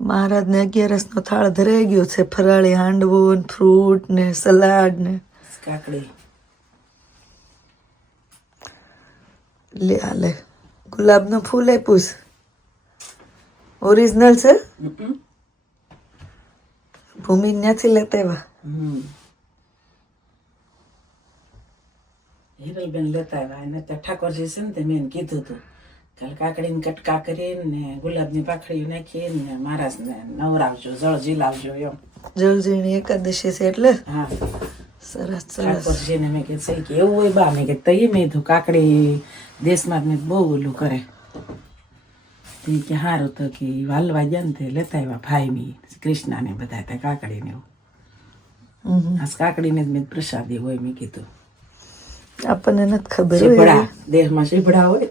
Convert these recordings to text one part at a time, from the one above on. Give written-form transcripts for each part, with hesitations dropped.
મહારાજને 11નો થાળ ધરાઈ ગયો છે. ફરાળી હાંડવો ને ફ્રૂટ ને સલાડ ને કાકડી. લે આલે ગુલાબનું ફૂલ આપ્યું છે. ઓરિજિનલ છે. ભૂમિ ત્યાંથી લેતા આવ્યા. હિરલબેન લેતા આવ્યા એને ત્યાં ઠાકોરજી છે ને તે મેં કીધું હતું કાલ કાકડીને કટકા કરીને ગુલાબની પાખડી નાખીને મહારાજને નવરાવજો જળ ઝીલાવજો એમ. જળજીણી એકાદશી છે એટલે. હા સરસ સરસ. ઠાકોરજીને મેં કીધું કે એવું હોય બા મેં કે તઈ મેં કીધું કાકડી દેશમાં મેં બહુ ઓલું કરે તે કે સારું તો કે વાલવા ગયા ને તે લેતા આવ્યા ભાઈ કૃષ્ણાને બધા ત્યાં કાકડીને એવું. આ કાકડીને જ મેં પ્રસાદી હોય મેં કીધું. આપણને નથી ખબર. શીભડા દેહમાં શીભડા હોય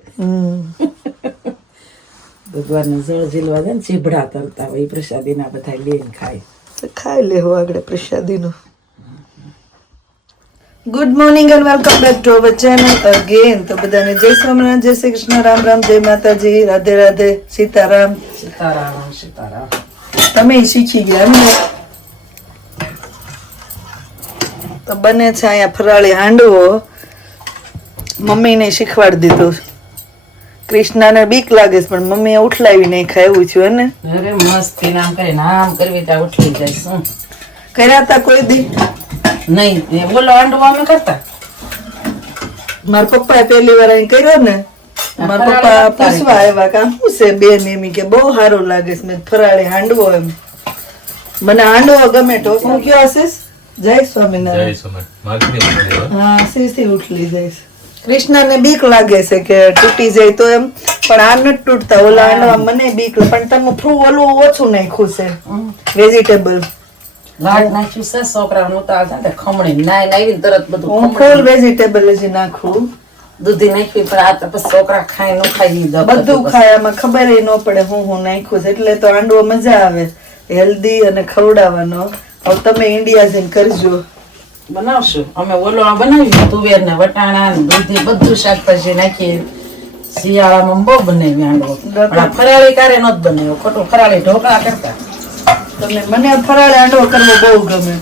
ભગવાનને જળ ઝીલવા દે ને શીભડા તરતા હોય એ પ્રસાદીના બધા લઈને ખાય. ખાઈ લેવું આગળ પ્રસાદીનું. Good morning and welcome back to our channel again. તો બધાને જય સ્વામિનારાયણ, જય શ્રી કૃષ્ણ, રામ રામ, જય માતાજી, રાધે રાધે, સીતારામ. સીતારામ સીતારામ. તમે શીખી ગયા એમ ને? તો બને છે અહીંયા ફરાળી હાંડવો. મમ્મીને શીખવાડી દીધું. કૃષ્ણાને બીક લાગે છે પણ મમ્મીએ ઉઠલાવી નહીં ખાયું છે ને. અરે મસ્ત નામ કરે નામ કરવી ત્યાં ઉઠી જાય. શું કર્યા તા કોઈ દી? નહીં બોલો હાંડવો અમે કરતા. મારા પપ્પાએ પહેલી વાર અહીં કર્યો ને. મારા પપ્પા પૂછવા આવ્યા કે શું છે બેન એમ કે બહુ સારું લાગે છે. મેં ફરાળી હાંડવો એમ. મને હાંડવો ગમે તો હું કયો આશીષ? જય સ્વામિનારાયણ. હા સીસી ઉઠલી જાય. કૃષ્ણને બીક લાગે છે કે તૂટી જાય તો એમ પણ આ નથી તૂટતા. ઓલા હાંડવા મને બીક પણ તમે ફ્રૂ ઓલું ઓછું નાખ્યું છે વેજીટેબલ. લાડ નાખ્યું છે છોકરાનું તો આ ખમણી નાઈ નાઈ તરત બધું હું ફૂલ વેજીટેબલ જ નાખું. દૂધી નાખી પણ આ તો પછી છોકરા ખાય ન ખાઈ બધું ખાય. આમાં ખબર ન પડે હું નાખ્યું છે એટલે તો હાંડવો મજા આવે હેલ્ધી અને ખવડાવવાનો. હવે તમે ઇન્ડિયા જઈને કરજો. બનાવશું અમે ઓલો બનાવ્યું તુવેર ને વટાણા ને દૂધી બધું શાકભાજી નાખી શિયાળામાં બહુ બનાવી હાંડવો. પણ ફરાળી કારે નો જ બનાવ્યો ખોટું ફરાળી ઢોકળા કરતા. મને ફરાળી હાંડવો કરવો બહુ ગમે.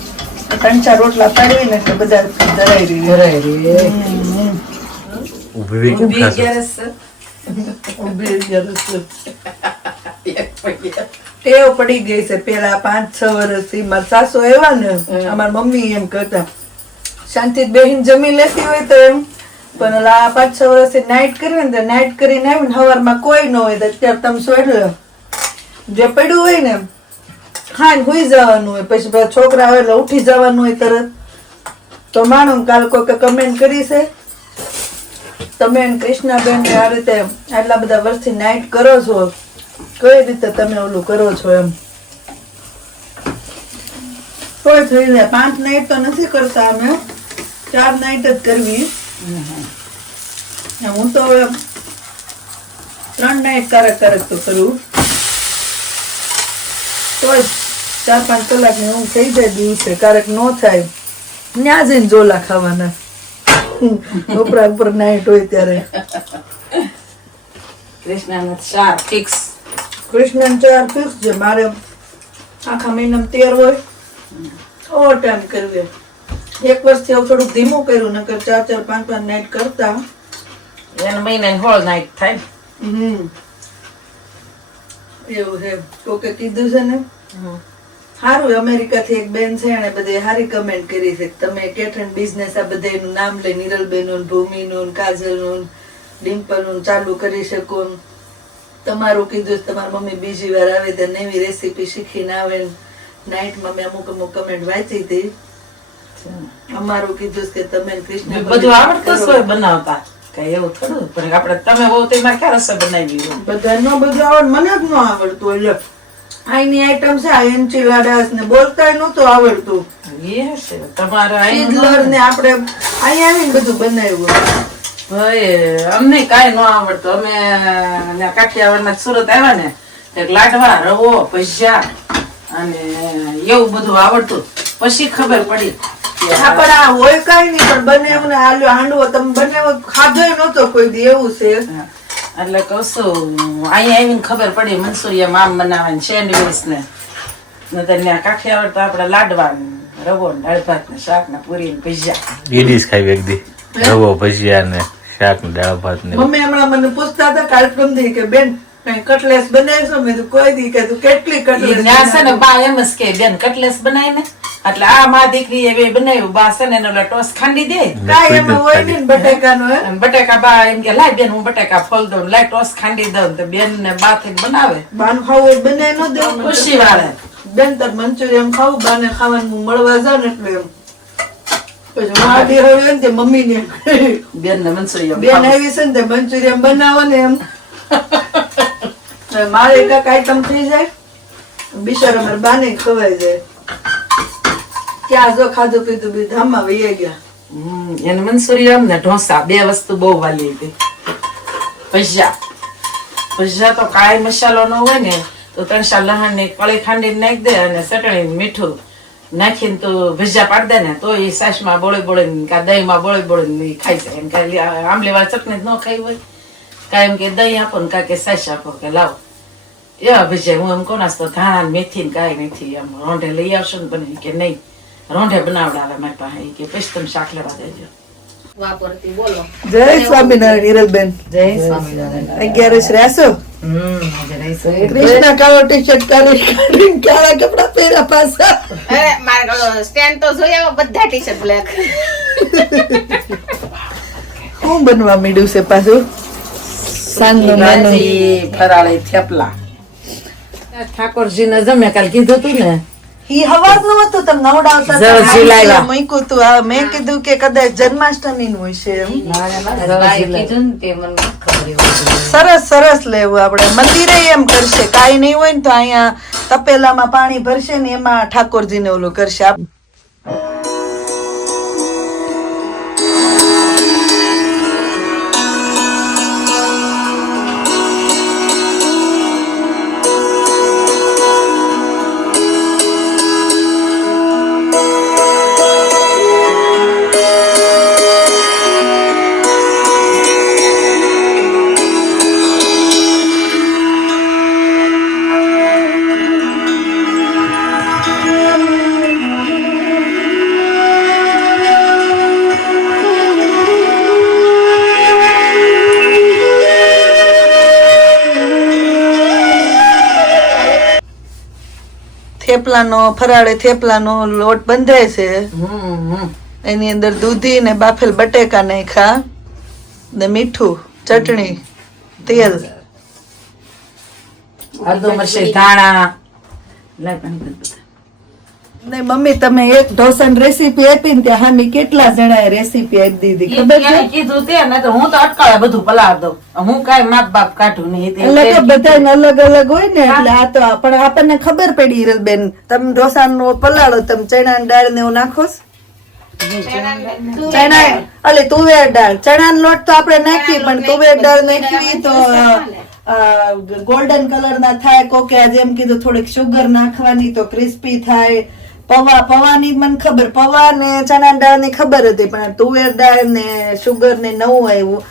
3-4 રોટલા પાડવી ને બધા ધરાઈ રહી. ટેવ પડી ગઈ છે. પેલા 5-6 વર્ષથી મારા સાસુ આવ્યા ને અમારા મમ્મી એમ કરતા શાંતિ બેહીને જમી લેતી હોય તો એમ. પણ 5-6 વર્ષથી નાઈટ કરવી ને નાઈટ કરીને આવીને સવારમાં કોઈ ન હોય તો અત્યારે તમે સોડ જે પડ્યું હોય ને ખાઈને સુઈ જવાનું હોય. પછી છોકરા હોય એટલે ઉઠી જવાનું હોય તરત. તો માનો કાલ કોઈ કમેન્ટ કરી છે તમે કૃષ્ણાબેન આ રીતે આટલા બધા વર્ષથી નાઈટ કરો છો કઈ રીતે તમે ઓલું કરો છો એમ. કોઈ થઈ જાય 5 નાઈટ તો નથી કરતા અમે 4 નાઈટ જ કરવી. હું તો હવે 3 નાઈટ ક્યારેક તો કરું. તો 4-5 કલાકની ઊંઘ થઈ જાય દિવસે. ક્યારેક ન થાય ત્યાં જઈને ઝોલા ખાવાના. ઉપરા ઉપર નાઈટ હોય ત્યારે. કૃષ્ણ 4 ફિક્સ. કૃષ્ણ 4 ફિક્સ છે મારે. આખા મહિનામાં 13 હોય ઓવર ટાઈમ કરવી. 1 વર્ષથી આવું થોડુંક ધીમું કર્યું નકર 4-4, 5-5 નાઈટ કરતા. એને મહિને હોળ નાઈટ થાય. એવું છે. કોકે કીધું છે ને સારું. અમેરિકા થી એક બેન છે એને બધે સારી કમેન્ટ કરી છે તમે કેટરન બિઝનેસ આ બધાનું નામ લઈ નિરલબેનનું, ભૂમિનું, કાજલનું, ડિમ્પલનું ચાલુ કરી શકો. તમારું કીધું તમારી મમ્મી બીજી વાર આવે તો નવી રેસીપી શીખીને આવે. નાઈટમાં મેં અમુક કમેન્ટ વાંચી હતી. અમારું કીધું કે તમે કૃષ્ણ બધું આવડતું હોય બનાવતા. કઈ એવું થોડું પણ આપણે તમે બહુ તેમાં ક્યાં રસોઈ બનાવી બધા નો બધું આવડ મને જ ન આવડતું. એટલે આઈની આઈટમ છે એન્ચિલાડાસ ને બોલતા નહોતું આવડતું. તમારે ને આપણે અહીંયા આવીને બધું બનાવ્યું. અમને કાંઈ ન આવડતું. અમે કાઠિયાવાડ સુરત આવ્યા ને લાડવા, રવો, ભજીયા અને એવું બધું આવડતું. પછી ખબર પડી પણ આ હોય કઈ નહીં પણ બને હાંડવો તમે બને ખાધો નતો કોઈ દી એવું છે. એટલે કશું અહીંયા આવીને ખબર પડી મંચુરિયમ આમ બનાવવાની સેન્ડવીચ ને ત્યાં કાઠિયાવાડ તો આપડે લાડવા ને રવો ને દાળ ભાત ને શાક ને પૂરી ને ભજીયા ઈડીશ ખાઈ એક દી રવો ભજીયા ને શાક ને દાળ ભાત ને મમ્મી હમણાં મને પૂછતા હતા કાર્યક્રમ થી કે બેન કઈ કટલેસ બનાવીશું? મેં કીધું કોઈ દી કે તું કેટલી કટલેસ ત્યાં છે ને બા એમ જ કે બેન કટલેસ બનાવી ને એટલે આ માં દીકરી એવી બનાવ્યું બા છે ને એનો ટોસ ખાંડી દે કાંઈ એમાં હોય નહીં ને બટેકાનું હે. અને બટાકા બા એમ કે લાય બેન હું બટાકા ફોલ દઉં લાય ટોસ ખાંડી દઉં તો બેન ને બા થી બનાવે બાન ખાવું હોય બનાવી ન દેવું. ખુશી વાળે બેન તાર મંચુરિયન ખાવું, બાને ખાવાનું હું મળવા જાઉં ને એટલે એમ. પછી હું આડી હવે ને તે મમ્મી ને બેન ને મંચુરિયમ બેન આવી છે ને તે મંચુરિયન બનાવો ને એમ. હવે મારે એક આઈટમ થઈ જાય, બિચારા મારા બાને ખવાઈ જાય. ક્યાં જો ખાધું પીધું બી ધામમાં વહી ગયા. એને મંચુરિયમ ને ઢોસા બે વસ્તુ બહુ વાલી હતી. ભજીયા તો કાંઈ મસાલો ન હોય ને તો 3 લહણ ની કળી ખાંડી નાખી દે અને ચટણી મીઠું નાખીને તો ભજીયા પાડી દે ને તો એ સાસમાં બોળી બોળી કા દહીં માં બોળી બોળી ખાઈ જાય. એમ કે આંબલી વાળી ચટણી ન ખાઈ હોય કાંઈ એમ કે દહીં આપો ને કાંઈ કે સાસ આપો કે લાવો એવા ભજીયા. હું એમ કોનાસ તો ધાણા મેથી ને કાંઈ નથી એમ રોંઢે લઈ આવશો ને બને કે નહીં રોંઢે બનાવડાવે મારી પાસે કે પછી તમે શાક લેવા દેજો. વાપરતી બોલો. જય સ્વામિનારાયણ હિરલબેન. જય સ્વામિનારાયણ. 11 રહેશો? કૃષ્ણ કાળો ટી શર્ટ કાઢીને કાળા કપડા પહેર્યા પાછા. અરે મારે સ્ટેન્ડ તો જોઈ આવો, બધા ટી શર્ટ બ્લેક. શું બનવા માંડ્યું છે પાછું? સાંજનું મેનુ. ફરાળી થેપલા ઠાકોરજી ને જમે કાલ કીધું તું ને ઈ હવાજ નું હતું તમે નવડાવતા હતા. જવજી લાવ્યા. મૂક્યું તું. આ મેં કીધું કે કદાચ જન્માષ્ટમી નું હોય છે એમ. કીધું ને તે મને ખબર એવું. સરસ સરસ લેવું. આપણે મંદિરે એમ કરશે, કાંઈ નહીં હોય ને તો અહીંયા તપેલામાં પાણી ભરશે ને એમાં ઠાકોરજીને ઓલું કરશે. થેપલાનો ફરાળે થેપલાનો લોટ બંધાય છે. એની અંદર દૂધી ને બાફેલ બટેકા નાખ્યા ને મીઠું, ચટણી, તેલ. આદુ મરચી ધાણા લાય પાણી પી. ને મમ્મી તમે એક ઢોસાની રેસીપી આપી ને ત્યાં હામી કેટલા જણાએ રેસીપી આપી દીધી ખબર છે? એને કીધું તે ને તો હું તો અટકાવે બધું પલાળ દઉં. હું કાંઈ માપ બાપ કાઢું નહીં. એટલે કે બધાને અલગ અલગ હોય ને એટલે આ તો પણ આપણને ખબર પડી હિરલબેન. તમે ઢોસાનો પલાળો, તમે ચણા દાળ ને એવું નાખો છો? ચણા એટલે તુવેર દાળ, ચણાનો લોટ તો આપણે નાખીએ પણ તુવેર દાળ નાખવી તો ગોલ્ડન કલર ના થાય. કોકે આજે એમ કીધું થોડીક શુગર નાખવાની તો ક્રિસ્પી થાય. પૌવાની મને ખબર, પૌવા ને ચણા દાળ ની ખબર હતી પણ તુવેર દાળ ને શુગર ને નવું આવ્યું.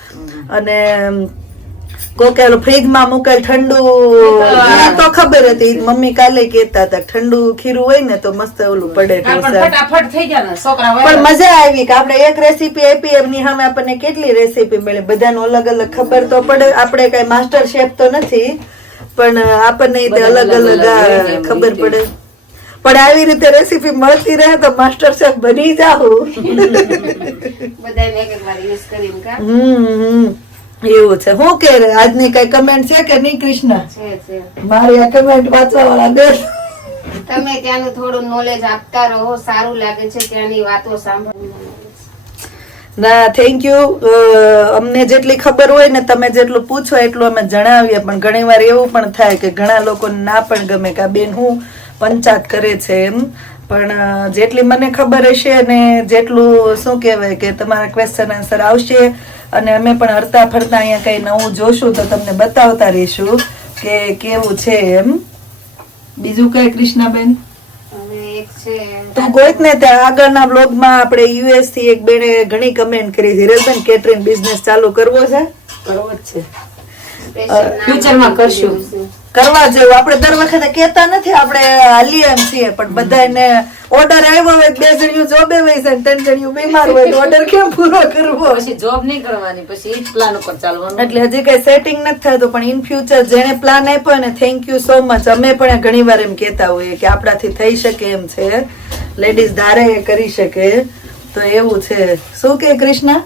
અને કોકેલું ફ્રીજ માં મુકેલ ઠંડુ તો ખબર હતી. મમ્મી કાલે કેતા હતા ઠંડુ ખીરું હોય ને તો મસ્ત ઓલું પડે. ફટાફટ થઈ ગયા ને છોકરા. પણ મજા આવી કે આપણે એક રેસીપી આપી એમની સામે આપણને કેટલી રેસીપી મળે. બધાનું અલગ અલગ ખબર તો પડે. આપણે કઈ માસ્ટર શેફ તો નથી પણ આપણને અલગ અલગ ખબર પડે. પણ આવી રીતે રેસીપી મળતી રહે તો માસ્ટર શેફ બની જાઉં. બધાને એક એક વાર યુઝ કરીને કા એવું છે. હું કે આજની કઈ કમેન્ટ છે કે નહીં કૃષ્ણ? છે મારી આ કમેન્ટ વાંચવા વાળા બેન તમે ત્યાંનું થોડું નોલેજ આપતા રહો, સારું લાગે છે ત્યાંની વાતો સાંભળવી. ના થેન્ક યુ. અમને જેટલી ખબર હોય ને તમે જેટલું પૂછો એટલું અમે જણાવીએ. પણ ઘણી વાર એવું પણ થાય કે ઘણા લોકોને ના પણ ગમે કે આ બેન હું પંચાયત કરે છે એમ. પણ જેટલી મને ખબર હશે અને જેટલું શું કહેવાય કે તમારા ક્વેશ્ચન આન્સર આવશે અને અમે પણ હરતા ફરતા અહીંયા કઈ નવું જોશું તો તમને બતાવતા રહીશું કે કેવું છે એમ. બીજું કઈ કૃષ્ણાબેન? હવે એક છે તો ગોઈત ને ત્યાં આગળના બ્લોગમાં આપણે યુએસ થી એક બેને ઘણી કમેન્ટ કરી. હિરલબેન કેટરિંગ બિઝનેસ ચાલુ કરવો છે? કરવો જ છે. ફ્યુચરમાં કરશું. કરવા જેવું આપણે દર વખતે કેતા નથી, આપણે હાલીએ એમ છીએ, પણ બધાને ઓર્ડર આવ્યો હોય 2 જણિયું જોબે હોય છે 3 જણિયું બીમાર હોય તો ઓર્ડર કેમ પૂરો કરવો? પછી જોબ નહીં કરવાની, પછી ઈ જ પ્લાન ઉપર ચાલવાનું. એટલે હજી કઈ સેટિંગ નથી થતું, પણ ઇન ફ્યુચર જેને પ્લાન આપ્યો ને થેન્ક યુ સો મચ. અમે પણ ઘણી વાર એમ કેતા હોઈએ કે આપણાથી થઈ શકે એમ છે, લેડીઝ ધારે એ કરી શકે, તો એવું છે. શું કે કૃષ્ણા?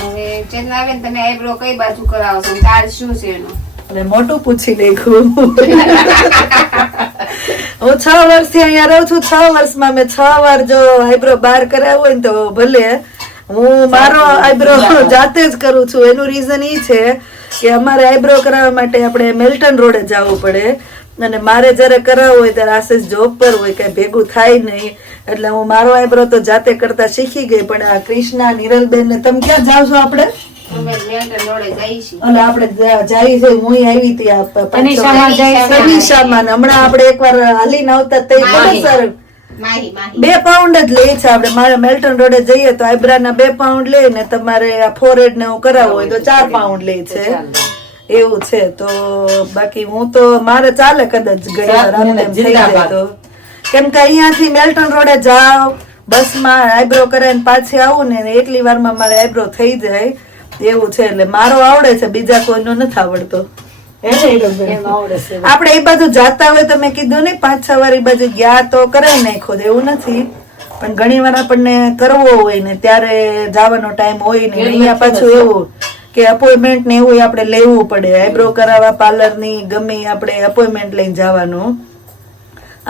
હવે ચેતના આવે ને તમે આઈબ્રો કઈ બાજુ કરાવો છો, ચાર્જ શું છે એનો? એટલે મોટું પૂછી નાખ્યું. હું 6 વર્ષથી અહીંયા રહું છું. 6 વર્ષમાં મેં 6 વાર જો આઈબ્રો બાર કરાવ્યો હોય ને તો ભલે, હું મારો આઈબ્રો જાતે જ કરું છું. એનું રીઝન એ છે કે અમારે આઈબ્રો કરાવવા માટે આપણે મેલ્ટન રોડે જવું પડે, અને મારે જયારે કરાવવું હોય ત્યારે આશિષ જોબ પર હોય, કઈ ભેગું થાય નહીં, એટલે હું મારો આઈબ્રો તો જાતે કરતા શીખી ગઈ. પણ આ કૃષ્ણા, નિરલબેન ને તમે ક્યાં જાવ છો? આપણે અમે મેલ્ટન રોડે જઈએ છીએ. અને આપણે જાય છે, હું આવી હતી તનિષામાં જાય છે. તનિષામાં. હમણાં આપણે એકવાર હાલીને આવતા તઈ ખબર સર માહી 2 પાઉન્ડ જ લે છે. આપણે મારે મેલ્ટન રોડે જઈએ તો આઈબ્રા ના 2 પાઉન્ડ લે ને તમારે આ ફોરહેડ ને એવું કરાવવું હોય તો 4 પાઉન્ડ લે છે. એવું છે. તો બાકી હું તો મારે ચાલે કદાચ ઘણી વાર આમ તેમ થઈ જાય તો, કેમ કે અહીંયાથી મેલ્ટન રોડે જાવ, બસમાં આઈબ્રો કરાવીને પાછી આવું ને એટલી વારમાં મારે આઈબ્રો થઈ જાય એવું છે. એટલે મારો આવડે છે, બીજા કોઈનો નથી આવડતો. આપણે એ બાજુ જાતા હોય તો મેં કીધું ને 5-6 વાર એ બાજુ ગયા તો કરાવી નાખો, એવું નથી. પણ ઘણી વાર આપણને કરવો હોય ને ત્યારે જવાનો ટાઈમ હોય ને, અહીંયા પાછું એવું કે અપોઇન્ટમેન્ટ ને એવું આપણે લેવું પડે. આઈબ્રો કરાવવા પાર્લર ની ગમે આપણે અપોઇન્ટમેન્ટ લઈને જવાનું.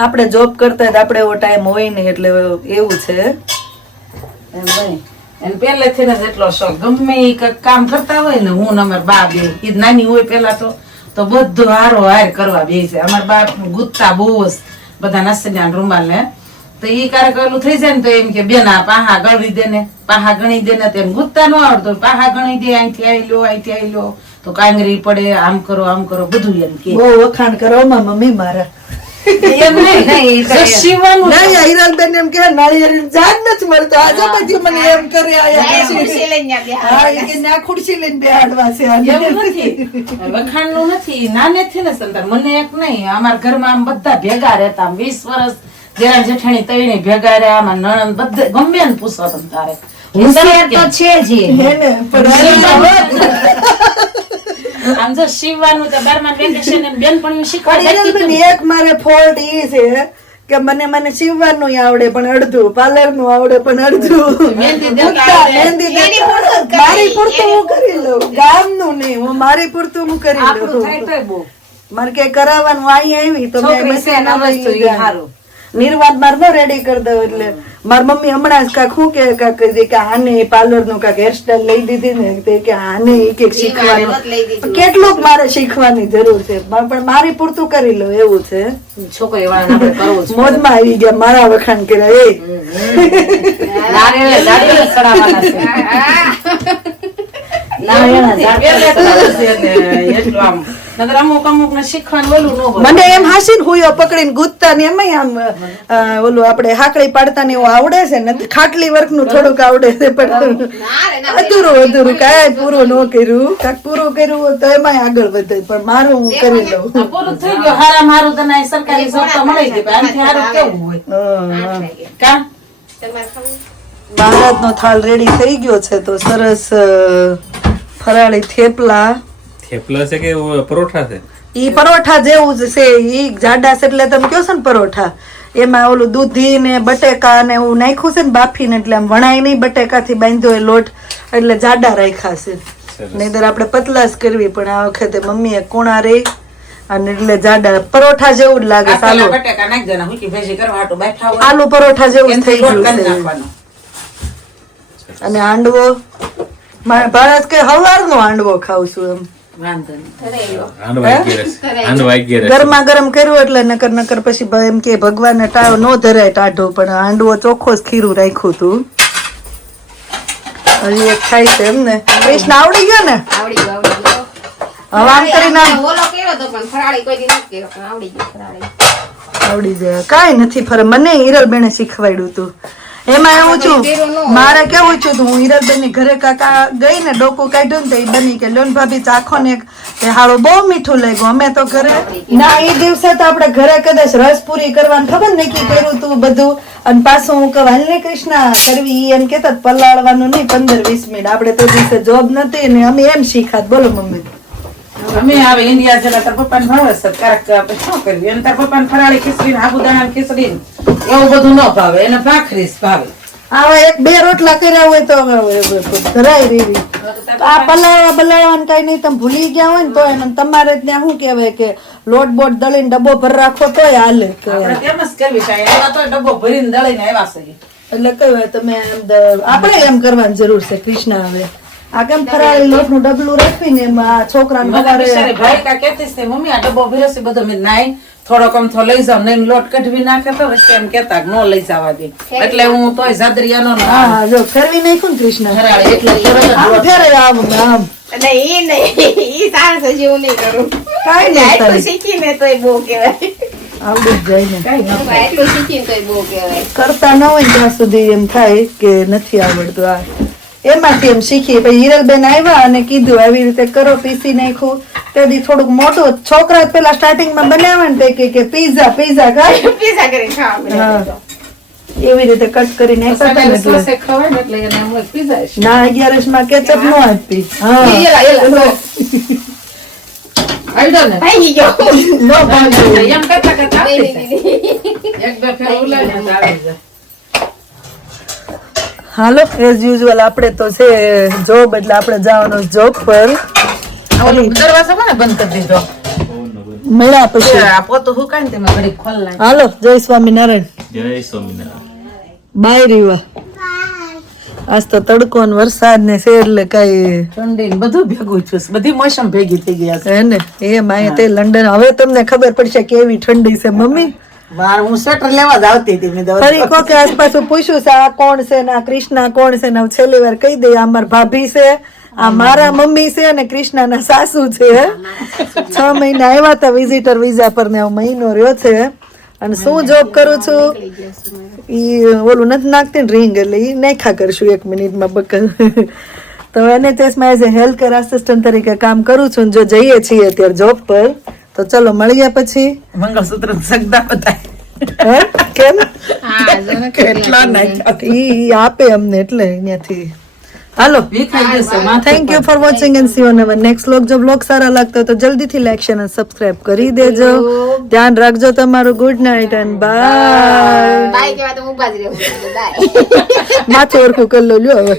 આપણે જોબ કરતા જ આપણે એવો ટાઈમ હોય ને, એટલે એવું છે. એમ નહીં. અને પહેલેથી જ એટલો શોખ, ગમે ઈ કંઈક કામ કરતા હોય ને, હું ને અમાર બા બે ઈ નાની હોય પેલા તો બધું હારો હાર કરવા બે છે. અમાર બા ગુત્તા બહુ જ બધા નસન્યા રૂમાલ ને, તો ઈ ક્યારેક ઓલું થઈ જાય ને તો એમ કે બેન આ પાહા ગણી દે ને, પાહા ગણી દે ને, તેમ ગુત્તા ન આવડતો પાહા ગણી દે, અહીંથી આવી લો તો કાંગરી પડે, આમ કરો બધું એમ કે. બહુ વખાણ કરો મમ્મી મારા. એમ નહીં, શીવાનું નહીં, હિરલબેન એમ કે નાળિયેર જાગ નથી મળતો. આજે બધી મને એમ કરે આયા ખુરશી લઈને ગયા હા, એ કે ના ખુરશી લઈને બેહાડવા છે આને. એવું નથી, વખાણનું નથી. નાનેથી ને સંતાન મને એક નહીં, અમારા ઘરમાં આમ બધા ભેગા રહેતા. 20 વર્ષ જેઠા જેઠાણી તઈને ભેગા રહ્યા. આમાં નણંદ બધે ગમે ને પૂછો તમે તારે હોશિયાર તો છે જ હે ને, પણ આમ જો શીવવાનું તો 12મા વેકેશન ને બેનપણીઓ શીખવાડે. હિરલબેન એક મારે ફોલ્ટ ઈ છે કે મને સીવવાનું આવડે પણ અડધું, પાર્લર નું આવડે પણ અડધું, મહેંદી મારી પૂરતું હું કરી લઉં, ગામ નું નહીં, હું મારી પૂરતું હું કરી આપણું થાય લઉં. તોય બહુ. મારે કઈ કરાવવાનું અહીં આવી તો મેં છોકરી છે મશીન એના વસ્તુ ઈ હારું. નિર્વાદ માર નો રેડી કરી દઉં. એટલે મારી મમ્મી હમણાં જ કાક શું કે આને પાર્લર નું કાક હેરસ્ટાઈલ લઈ દીધી ને તે કે આને એક શીખવાનું, કેટલુંક મારે શીખવાની જરૂર છે, પણ મારી પૂરતું કરી લઉં એવું છે. છોકરી વાળાને આપણે કરવું જ. મોજમાં આવી ગયા, મારા વખાણ કર્યા. એ નારિયેળ દાઢીએ ચડાવવાના છે. નારિયેળના દાઢીએ ચડાવવાના છે ને એટલું આમ. નકર અમુક ને શીખવાનું ઓલું ન હોય. મને એમ હાસીને હુયો પકડીને ગુજતા ને એમાંય આમ ઓલું આપણે હાકડી પાડતા ને એવું આવડે છે ને, ખાટલી વર્ક નું થોડુંક આવડે છે, પણ અધૂરું કાંઈ પૂરું ન કર્યું. કાંઈક પૂરું કર્યું હોય તો એમાંય આગળ વધે, પણ મારું હું કરી લઉં. પૂરું થઈ ગયું. હારામાં હારું તને સરકારી જોબ તો મળી ગઈ, પણ આનાથી હારું કેવું હોય કા? મહારાજનો થાળ રેડી થઈ ગયો છે, તો સરસ ફરાળી થેપલા છે કે પરોઠા છે? ઈ પરોઠા જેવું જ છે. ઈ જાડા છે એટલે તમે કહો છો ને પરોઠા, એમાં ઓલું દૂધી ને બટેકા ને એવું નાખ્યું છે ને બાફીને, એટલે આમ વણાય નહીં, બટેકા થી બાંધ્યો એ લોટ એટલે જાડા રાખ્યા છે. નહીતર આપણે પતલા જ કરવી, પણ આ વખતે મમ્મીએ કોણા રે અને એટલે જાડા પરોઠા જેવું જ લાગે. આલુ બટેકા નાખ દેના, હુકી ભેજી કરવા હાટુ બેઠા હોય. આલુ પરોઠા જેવું જ થઈ ગયું છે. નાખવાનો. અને હાંડવો, મારા ભારત કે હવારનો હાંડવો ખાવ છું એમ. વાંધો નહીં. ગરમા ગરમ કર્યું એટલે નકર પછી એમ કે ભગવાન ને ટાળો નો ધરાય ટાઢો, પણ હાંડવો ચોખ્ખો જ ખીરું રાખ્યું હતું. હજી એક ખાઈ છે એમ ને. કૃષ્ણ આવડી ગયો ને? આવડી ગયો. હવે આમ કરીને ઓલો કેવો તો પણ ફરાળી કોઈ દી નથી કર્યો, પણ આવડી ગયો ફરાળી. આવડી જાય. કાંઈ નથી ફરે. મને હિરલબેને શીખવાડ્યું હતું. એમાં એવું છું ધીરું ન હોય. મારે કેવું છું હું હિરલબેન ની ઘરે કાકા ગઈ ને ડોકું કાઢ્યું ને તો એ બની કે લોન ભાભી ચાખો ને તે હાળો બહુ મીઠું લાગ્યું અમે તો ઘરે ના એ દિવસે તો આપણે ઘરે કદાચ રસ પૂરી કરવાનું ખબર નક્કી કર્યું તું બધું અને પાછું હું કહું હાલ ને કૃષ્ણા કરવી ઈ એમ કેતા પલાળવાનું નહીં 15-20 મિનિટ આપણે તો દિવસે જોબ નથી ને અમે એમ શીખાત બોલો મમ્મી અમે આવે ઇન્ડિયા જરા તાર પપ્પાને ભાવે છે કારક આપણે શું કરવી અને તાર પપ્પાને ફરાળી ખીચડી ને સાબુદાણા ખીચડી એવું બધું ન ભાવે એને ભાખરી જ ભાવે આવા 1-2 રોટલા કર્યા હોય તો ધરાઈ રહી આ પલાળવાનું કઈ નહીં તમે ભૂલી ગયા હોય ને તો એને તમારે ત્યાં શું કહેવાય કે લોટ બોટ દળીને ડબ્બો ભર રાખો તોય હાલે કે આપણે તેમ જ કરવી કાંઈ આવ્યા તો ડબ્બો ભરીને દળીને આવ્યા છે એટલે કહેવાય તમે આપણે એમ કરવાની જરૂર છે કૃષ્ણ હવે આ કેમ ફરાળી લોટ નું ડબલું રાખીને એમાં છોકરાને સવારે ભાઈ કા કહેતી છે મમ્મી આ ડબ્બો ભર્યો છે બધો મેં નાઈ થોડોક અમથો લઈ જાવ નહીં લોટ કઢવી નાખે તો વચ્ચે એમ કેતા ન લઈ જવા દે એટલે હું તોય જાદરિયાનો હા જો ફેરવી નાખ્યું ને કૃષ્ણ ફરાળી એટલે તરત જ આમ લોટ ફેરે આમ નહીં ઈ સાહસ હજી હું નહીં કરું કાંઈ નહીં આટલું થાય. શીખીને તોય બહુ કહેવાય આવડી જ જાય ને કાંઈ ન થાય. આટલું શીખીને તોય બહુ કહેવાય કરતા ન હોય ને ત્યાં સુધી એમ થાય કે નથી આવડતું આ એમાંથી એમ શીખીએ પછી હિરલબેન આવ્યા અને કીધું આવી રીતે કરો પીસી નાખ્યું તેથી થોડુંક મોટું છોકરા પેલા સ્ટાર્ટિંગમાં બનાવે ને તે કે પીઝા ખાય પીઝા કરીને ખાવા હા મળે એવી રીતે કટ કરી નાખ્યા હતા ને એટલે સોસે ખવાય ને એટલે એને એમ પીઝા છે ના 11 માં કેચઅપ નો આપી હા આઈડો ને ભાઈ ગયો નો ભાવે. એમ કરતા કરતા આવડી જાય. એક બે ફેર ઉલાળીને તો આવી જાય. હાલો એઝ યુઝ્યુઅલ આપણે તો છે જોબ એટલે આપણે જવાનું જોબ પર આ ઓલો દરવાજો કોને બંધ કરી દીધો મળ્યા પછી આ પોતું હુકાય ને તેમાં ઘડીક ખોલ નાખ. હાલો જય સ્વામિનારાયણ જય સ્વામિનારાયણ. બાય રીવા આજ તો તડકો ને વરસાદ ને છે એટલે કઈ ઠંડી ને બધું ભેગું છું બધી મોસમ ભેગી થઈ ગયા છે હે ને એમ અહીંયા તે લંડન હવે તમને ખબર પડશે કેવી ઠંડી છે મમ્મી બાર હું સ્વેટર લેવા જ આવતી હતી મેં દવા ફરી કોકે આસપાસ પૂછ્યું છે આ કોણ છે ને આ કૃષ્ણા કોણ છે ને હું છેલ્લી વાર કહી દઈ આ મારા ભાભી છે આ મારા મમ્મી છે અને કૃષ્ણાના સાસુ છે 6 મહિના આવ્યા હતા વિઝિટર વિઝા પર ને હું મહિનો રહ્યો છે અને શું જોબ કરું છું ઈ ઓલું નથી નાખતી ને રિંગ એટલે ઈ નાખા કરશું 1 મિનિટમાં બકલ તો NHS માં as a health care assistant તરીકે કામ કરું છું જો જઈએ છીએ અત્યારે જોબ પર તો ચલો મળીએ પછી મંગળસૂત્ર સગદા બતાય હે? કેમ કેટલા નાખ્યા ઈ આપે અમને એટલે અહીંયાથી હાલો વિખાઈ જશે માથે thank you for watching and C you on hour next vlog જો વ્લોગ સારા લાગતો હોય તો જલ્દીથી લાઈક શેર અને સબસ્ક્રાઇબ કરી દેજો ધ્યાન રાખજો તમારું good night and bye bye કેવા તો ઊભા જ રહેવું બાય માથું ઓરખું કરી લો લ્યો હવે